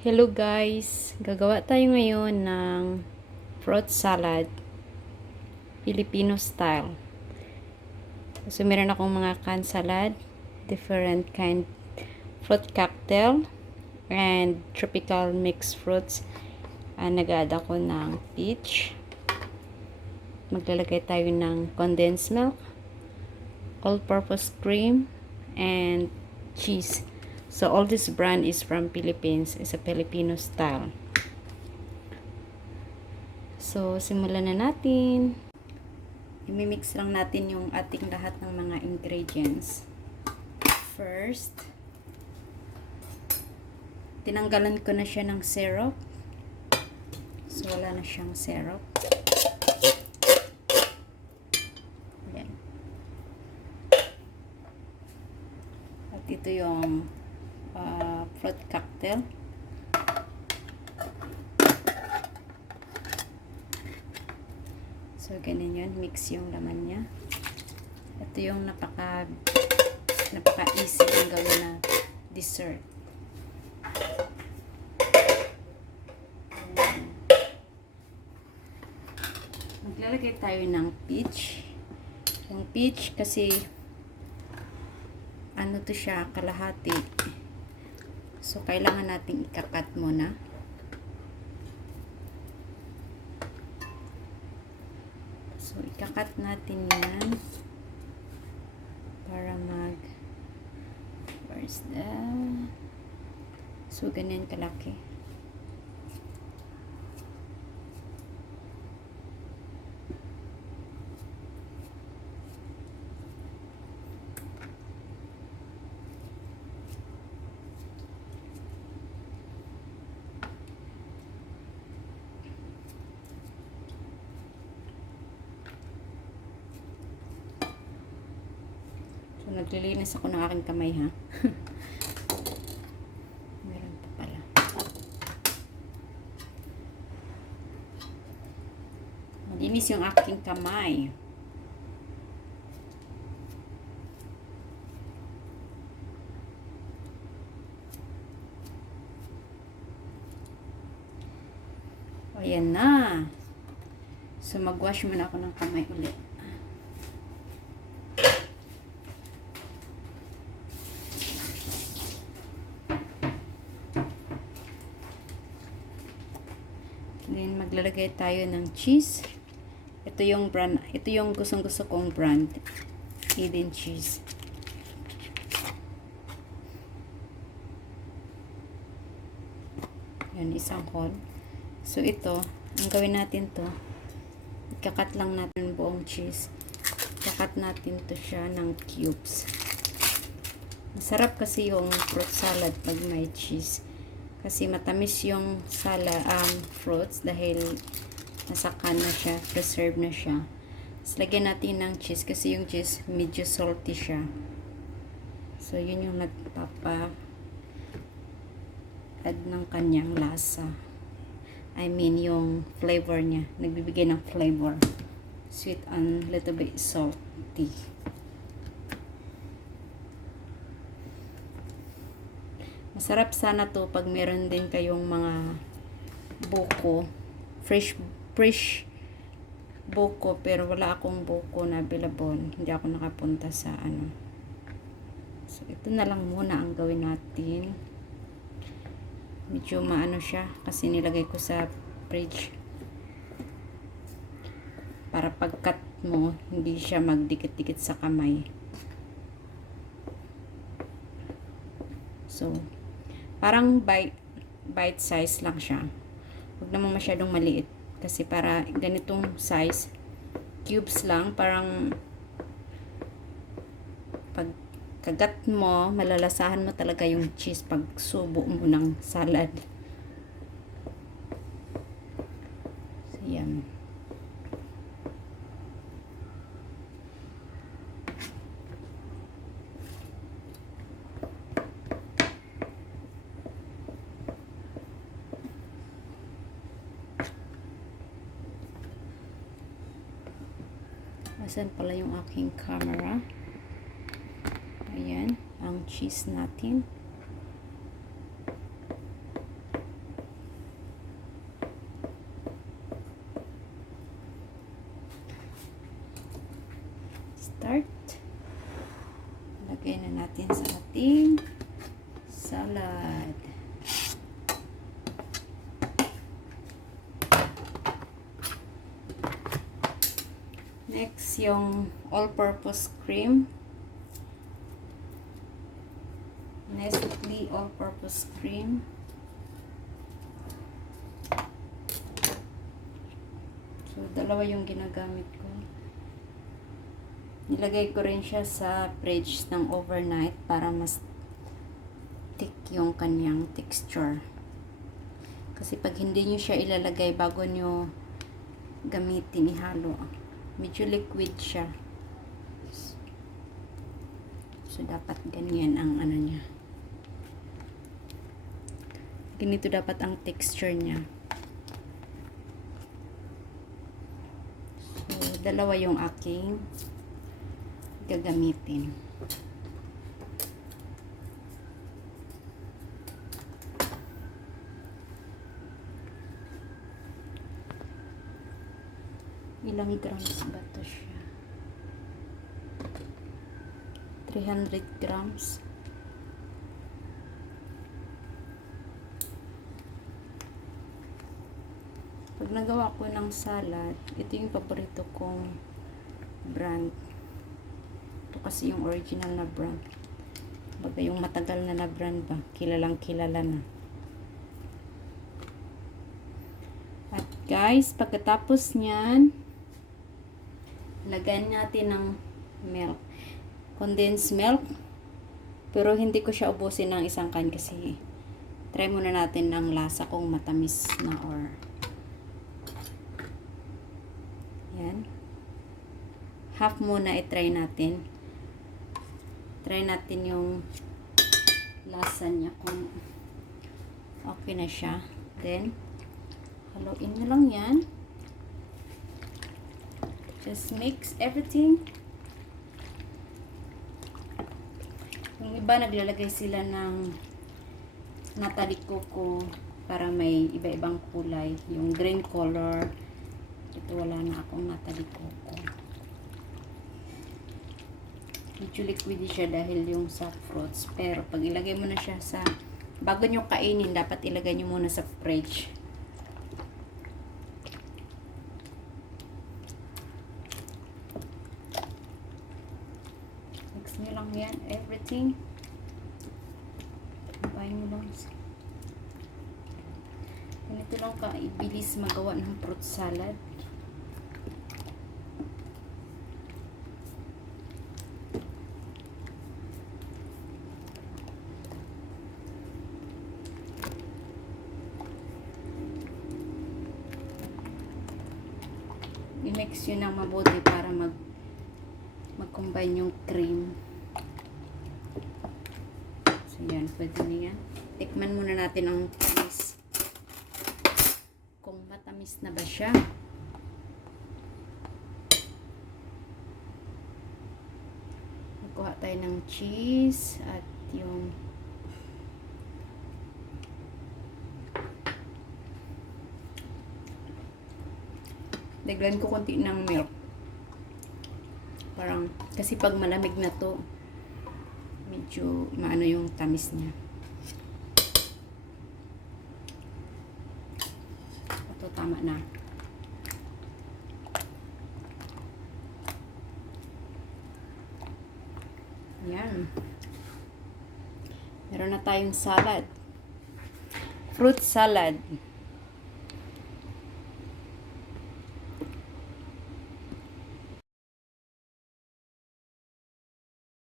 Hello guys! Gagawa tayo ngayon ng fruit salad, Filipino style. So, meron akong mga canned salad, different kind fruit cocktail, and tropical mixed fruits. Nag-add ako ng peach. Maglalagay tayo ng condensed milk, all-purpose cream, and cheese. So, all this brand is from Philippines. It's a Filipino style. So, simulan na natin. I-mix lang natin yung ating lahat ng mga ingredients. First, tinanggalan ko na siya ng syrup. So, wala na siyang syrup. Ayan. At ito yung fruit cocktail. So, ganyan yun. Mix yung laman niya. Ito yung napaka-easy lang gawin na dessert. Maglalagay tayo ng peach. Yung peach kasi ano to siya, kalahati. So, kailangan nating ikakat muna. So, ikakat natin yan para where's that? So, ganyan kalaki. So, naglilinis ako ng aking kamay, ha? Meron pa pala. Malinis yung aking kamay. O, yan na. So, mag-wash muna ako ng kamay ulit. Then, maglalagay tayo ng cheese. Ito yung brand, ito yung gustong-gusto kong brand. Hidden cheese. Yan, isang whole. So, ito, ang gawin natin to, ikakat lang natin buong cheese. Ikakat natin to siya ng cubes. Masarap kasi yung fruit salad pag may cheese. Kasi matamis yung fruits dahil nasa can na siya, preserve na siya. Tapos lagyan natin ng cheese kasi yung cheese medyo salty siya. So, yun yung nagpapa-add ng kanyang lasa. I mean, yung flavor niya. Nagbibigay ng flavor. Sweet and little bit salty. Masarap sana to pag meron din kayong mga buko. Fresh buko. Pero wala akong buko na available. Hindi ako nakapunta sa ano. So, ito na lang muna ang gawin natin. Medyo maano siya kasi nilagay ko sa fridge. Para pag-cut mo, hindi siya magdikit-dikit sa kamay. So, parang bite size lang siya. Huwag naman masyadong maliit. Kasi para ganitong size, cubes lang, parang pag kagat mo, malalasahan mo talaga yung cheese pag subo mo ng salad. So, yan. Asan pala yung aking camera? Ayan, ang cheese natin. natin sa ating salad. Next, yung all-purpose cream. Nestle all-purpose cream. So, dalawa yung ginagamit ko. Nilagay ko rin siya sa fridge ng overnight para mas thick yung kanyang texture. Kasi pag hindi nyo siya ilalagay bago nyo gamitin, ihalo, medyo liquid siya. So, dapat ganyan ang ano niya. Ganito dapat ang texture niya. So, dalawa yung aking gagamitin. Ilang grams ba to siya? 300 grams. Pag nagawa ko ng salad, ito yung paborito kong brand. Ito kasi yung original na brand. Baga yung matagal na brand ba? Kilalang kilala na. At guys, pagkatapos nyan, lagyan natin ng milk. Condensed milk. Pero hindi ko siya ubusin ng isang can kasi try muna natin ang lasa kung matamis na or yan. Half muna i-try natin. Try natin yung lasa niya kung okay na siya. Then, haluin nyo lang yan. Just mix everything. Yung iba naglalagay sila ng nata de coco para may iba-ibang kulay. Yung green color. Ito wala na akong nata de coco. Medyo liquid siya dahil yung sa fruits. Pero pag ilagay mo na siya sa, bago nyo kainin, dapat ilagay nyo muna sa fridge. Mix nyo lang yan, everything. Bayin mo lang. Ganito lang ka, ibilis magawa ng fruit salad. I-mix yun ng mabuti para mag-combine yung cream. So, yan. Pwede na yan. Tikman muna natin ang tamis. Kung matamis na ba siya. Magkuha tayo ng cheese at yung daglan ko konti ng milk. Parang, kasi pag malamig na to, medyo maano yung tamis niya. Ito, tama na. Yan. Meron na tayong salad. Fruit salad.